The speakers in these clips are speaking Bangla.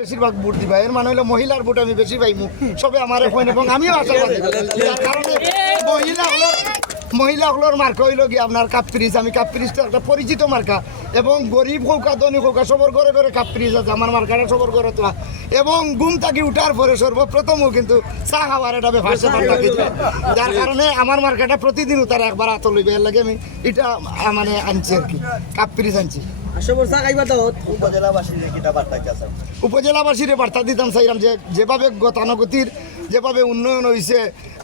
বেশিরভাগ ভোট দিবা। এর মানে হলো মহিলার ভোট আমি বেশি পাইমু। সবে আমার এখন এবং আমিও আশাবাদী। যার কারণে মহিলা হলো মহিলা হলোর মার্কা হইল কি আপনার কাপ ফ্রিজ আমি কাপ ফ্রিজটা একটা পরিচিত মার্কা। এবং গরিব হৌকা ধনী হৌকা সবর ঘরে ঘরে কাপ ফ্রিজ আছে। আমার মার্কাটা সবর ঘরে তো এবং ঘুম থাকি উঠার পরে সর্বপ্রথমও কিন্তু চা খাওয়ার এটা ভাষা পাল্টা দিতে যার কারণে আমার মার্কাটা প্রতিদিন তারা একবার আত লইবে। এর লাগে আমি এটা মানে আনছি আর কি। কাপ ফ্রিজ আনছি। উপজেলাবাসীর বার্তা আছে উপজেলাবাসীর বার্তা দিতাম চাইলাম যে যেভাবে গতানুগতির যেভাবে উন্নয়ন হয়েছে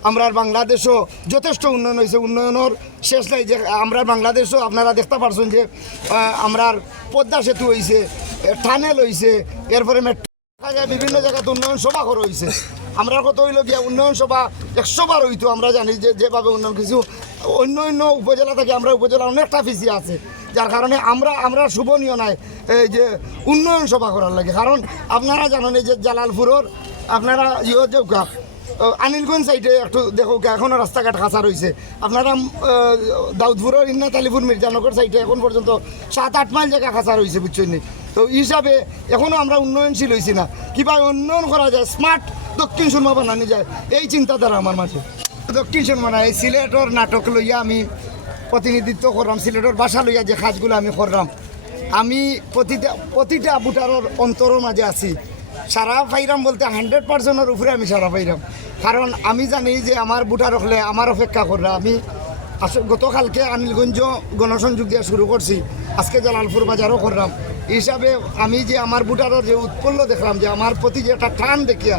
আমরা বাংলাদেশও যথেষ্ট উন্নয়ন হয়েছে উন্নয়নের শেষ নাই যে আমরা বাংলাদেশও আপনারা দেখতে পারছেন যে আমরা পদ্মা সেতু হয়েছে টানেল হয়েছে এরপরে মেট্রো বিভিন্ন জায়গাতে উন্নয়ন সভা করা হয়েছে আমরা কত হইল গিয়া উন্নয়ন সভা একশো বার হইতো আমরা জানি যে যেভাবে উন্নয়ন কিছু অন্য অন্য উপজেলা থেকে আমরা উপজেলা অনেকটা পিছিয়ে আছে। যার কারণে আমরা আমরা শুভনীয় নাই এই যে উন্নয়ন সভা করার লাগে। কারণ আপনারা জানেন এই যে জালালপুরের আপনারা ইয়ে যে আনিলগঞ্জ সাইডে একটু দেখো কা, এখনও রাস্তাঘাট খাঁচা রয়েছে আপনারা দাউদপুরের ইন্না তালিপুর মির্জানগর সাইডে এখন পর্যন্ত সাত আট মাইল জায়গা খাঁচা রয়েছে বুঝছেন তো হিসাবে এখনও আমরা উন্নয়নশীল হয়েছি না। কীভাবে উন্নয়ন করা যায়? স্মার্ট দক্ষিণ সুরমা বানানো যায়। এই চিন্তাধারা আমার মাঝে। দক্ষিণ সুরমা না এই সিলেটর নাটক লইয়া আমি প্রতিনিধিত্ব করলাম, সিলেটর ভাষা লইয়া যে কাজগুলো আমি করলাম। আমি প্রতিটা প্রতিটা ভোটারের অন্তরের মাঝে আছি। সারা পাইরাম বলতে হান্ড্রেড পার্সেন্টের উপরে আমি সারা পাইরাম। কারণ আমি জানি যে আমার ভোটার হলে আমার অপেক্ষা কররা। আমি গতকালকে আনিলগঞ্জ গণসংযোগ দিয়া শুরু করছি। আজকে জালালপুর বাজারও করলাম। হিসাবে আমি যে আমার ভোটারের যে উৎপল্ল দেখলাম, যে আমার প্রতি যে একটা টান দেখিয়া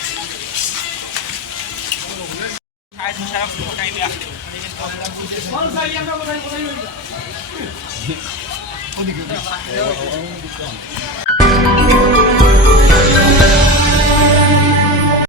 ওদিকে